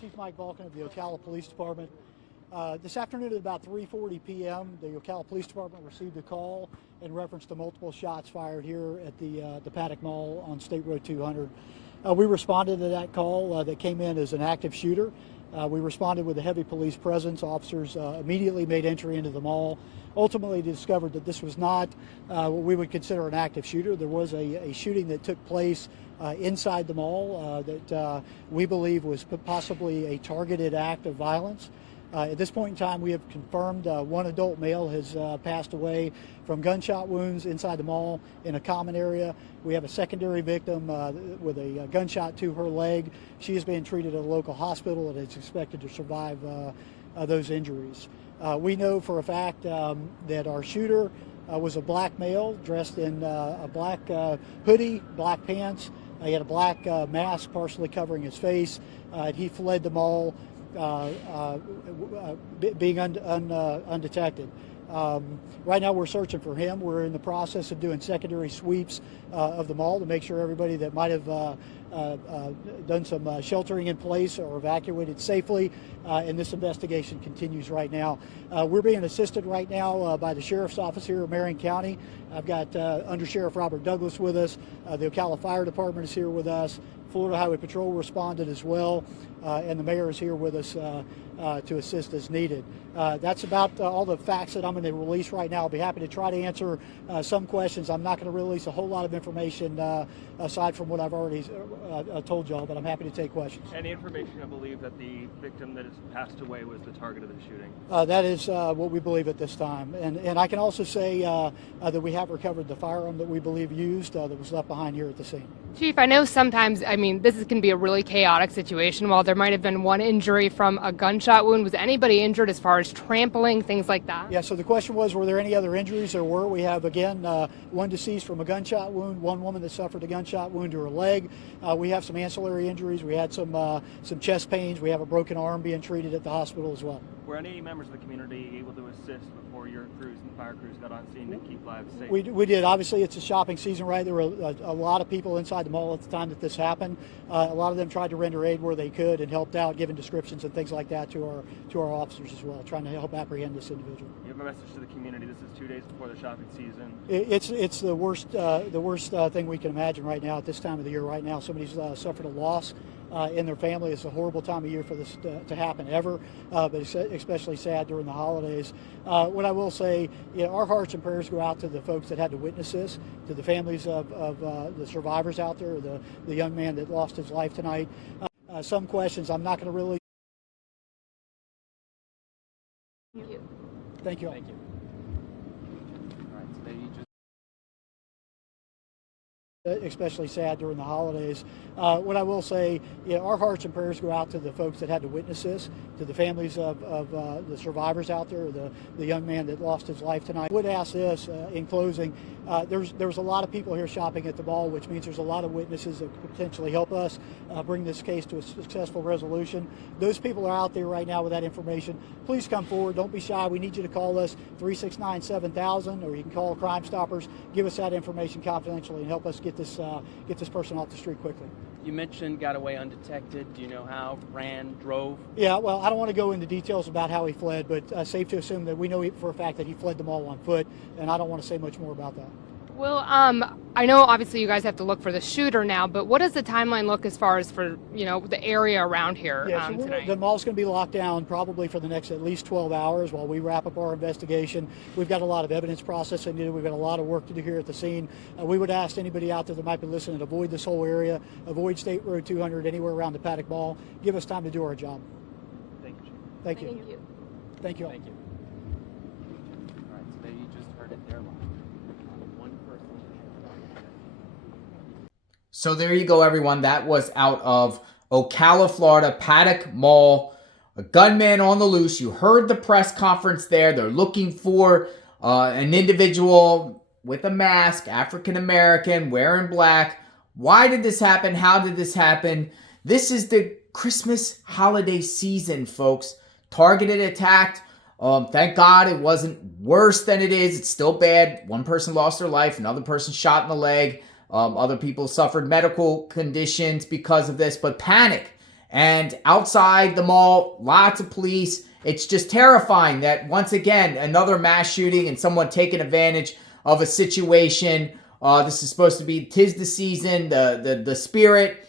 Chief Mike Vulcan of the Ocala Police Department. This afternoon at about 3:40 p.m., the Ocala Police Department received a call in reference to multiple shots fired here at the Paddock Mall on State Road 200. We responded to that call that came in as an active shooter. We responded with a heavy police presence. Officers immediately made entry into the mall. Ultimately discovered that this was not what we would consider an active shooter. There was a shooting that took place inside the mall that we believe was possibly a targeted act of violence. At this point in time, we have confirmed one adult male has passed away from gunshot wounds inside the mall in a common area. We have a secondary victim with a gunshot to her leg. She is being treated at a local hospital and is expected to survive those injuries. We know for a fact that our shooter was a black male dressed in a black hoodie, black pants. He had a black mask partially covering his face. He fled the mall being undetected. Right now we're searching for him. We're in the process of doing secondary sweeps of the mall to make sure everybody that might have done some sheltering in place or evacuated safely, and this investigation continues right now. We're being assisted right now by the Sheriff's Office here in Marion County. I've got Under Sheriff Robert Douglas with us. The Ocala Fire Department is here with us. Florida Highway Patrol responded as well, and the mayor is here with us to assist as needed. That's about all the facts that I'm going to release right now. I'll be happy to try to answer some questions. I'm not going to release a whole lot of information aside from what I've already told y'all, but I'm happy to take questions. Any information to believe that the victim that has passed away was the target of the shooting? That is what we believe at this time. And I can also say that we have recovered the firearm that we believe used that was left behind here at the scene. Chief, I know sometimes, this can be a really chaotic situation. While there might have been one injury from a gunshot wound, was anybody injured as far as trampling, things like that? Yeah, so the question was, were there any other injuries? There were. We have, again, one deceased from a gunshot wound, one woman that suffered a gunshot wound to her leg. We have some ancillary injuries. We had some chest pains. We have a broken arm being treated at the hospital as well. Were any members of the community able to assist before your crews and fire crews got on scene to keep lives safe? We did. Obviously, it's a shopping season, right? There were a lot of people inside the mall at the time that this happened. A lot of them tried to render aid where they could and helped out, giving descriptions and things like that to our officers as well, trying to help apprehend this individual. You have a message to the community. This is 2 days before the shopping season. It's the worst thing we can imagine right now at this time of the year. Right now, somebody's suffered a loss in their family. It's a horrible time of year for this to happen ever, but it's especially sad during the holidays. What I will say, our hearts and prayers go out to the folks that had to witness this, to the families of the survivors out there, the young man that lost his life tonight. Some questions I'm not going to really. Thank you. Thank you all. Thank you. All right, so Especially sad during the holidays. What I will say, our hearts and prayers go out to the folks that had to witness this, to the families of the survivors out there, the young man that lost his life tonight. I would ask this in closing. There was a lot of people here shopping at the mall, which means there's a lot of witnesses that could potentially help us bring this case to a successful resolution. Those people are out there right now with that information. Please come forward. Don't be shy. We need you to call us 369-7000, or you can call Crime Stoppers. Give us that information confidentially and help us get this person off the street quickly. You mentioned got away undetected. Do you know how? Ran, drove? Yeah, well, I don't want to go into details about how he fled, but safe to assume that we know for a fact that he fled the mall on foot, and I don't want to say much more about that. Well, I know obviously you guys have to look for the shooter now, but what does the timeline look as far as for, the area around here tonight? The mall's going to be locked down probably for the next at least 12 hours while we wrap up our investigation. We've got a lot of evidence processing to do. We've got a lot of work to do here at the scene. We would ask anybody out there that might be listening to avoid this whole area, avoid State Road 200, anywhere around the Paddock Mall. Give us time to do our job. Thank you. Thank you. Thank you. Thank you all. Thank you. All right, so there you just heard it there live. One person. So there you go, everyone. That was out of Ocala, Florida, Paddock Mall. A gunman on the loose. You heard the press conference there. They're looking for an individual with a mask, African-American, wearing black. Why did this happen? How did this happen? This is the Christmas holiday season, folks. Targeted attack. Thank God it wasn't worse than it is. It's still bad. One person lost their life. Another person shot in the leg. Other people suffered medical conditions because of this. But panic And outside the mall, lots of police. It's just terrifying that once again, another mass shooting and someone taking advantage of a situation. This is supposed to be 'tis the season, the spirit.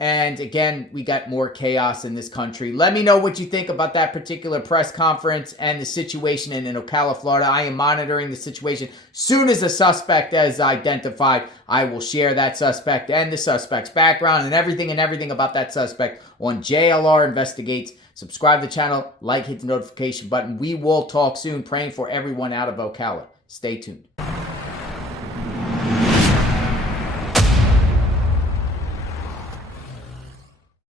And again, we got more chaos in this country. Let me know what you think about that particular press conference and the situation in Ocala, Florida. I am monitoring the situation. Soon as a suspect is identified, I will share that suspect and the suspect's background and everything about that suspect on JLR Investigates. Subscribe to the channel, like, hit the notification button. We will talk soon. Praying for everyone out of Ocala. Stay tuned.